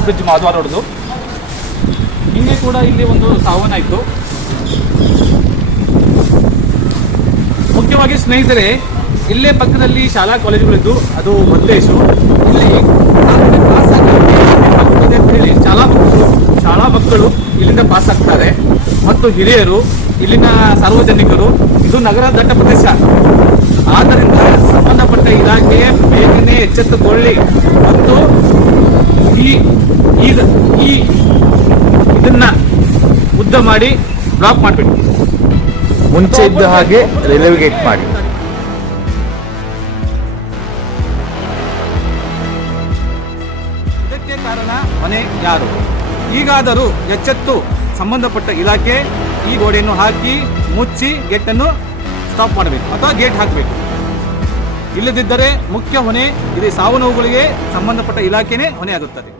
Under bridge Madhava ರೋಡ್ದು. ಹಿಂಗೆ ಕೂಡ ಇಲ್ಲಿ ಒಂದು ಸಾವನ್ನಾಯಿತು. ಮುಖ್ಯವಾಗಿ ಸ್ನೇಹಿತರೆ, ಇಲ್ಲೇ ಪಕ್ಕದಲ್ಲಿ ಶಾಲಾ ಕಾಲೇಜುಗಳಿದ್ದು ಅದು ಮದ್ದೇಶು. ಇಲ್ಲಿ ಹೇಳಿ ಶಾಲಾ ಮಕ್ಕಳು ಇಲ್ಲಿಂದ ಪಾಸ್ ಆಗ್ತಾರೆ ಮತ್ತು ಹಿರಿಯರು, ಇಲ್ಲಿನ ಸಾರ್ವಜನಿಕರು. ಇದು ನಗರ ದಟ್ಟ ಪ್ರದೇಶ, ಆದ್ದರಿಂದ ಸಂಬಂಧಪಟ್ಟ ಇಲಾಖೆ ಬೇಗನೆ ಎಚ್ಚೆತ್ತುಕೊಳ್ಳಿ ಮತ್ತು ಇದನ್ನ ಉದ್ದ ಮಾಡಿ ಬ್ಲಾಕ್ ಮಾಡಿಬಿಡಿ. ಮುಂಚೆ ಇದ್ದ ಹಾಗೆ ರೈಲ್ವೆ ಗೇಟ್ ಮಾಡಿ. ಇದಕ್ಕೆ ಕಾರಣ ಹೊಣೆ ಯಾರು? ಈಗಾದರೂ ಎಚ್ಚೆತ್ತು ಸಂಬಂಧಪಟ್ಟ ಇಲಾಖೆ ಈ ಗೋಡೆಯನ್ನು ಹಾಕಿ ಮುಚ್ಚಿ ಗೇಟನ್ನು ಸ್ಟಾಪ್ ಮಾಡಬೇಕು ಅಥವಾ ಗೇಟ್ ಹಾಕಬೇಕು. ಇಲ್ಲದಿದ್ದರೆ ಮುಖ್ಯ ಹೊಣೆ ಇದು ಸಾವು ನೋವುಗಳಿಗೆ ಸಂಬಂಧಪಟ್ಟ ಇಲಾಖೆನೇ ಹೊಣೆ ಆಗುತ್ತದೆ.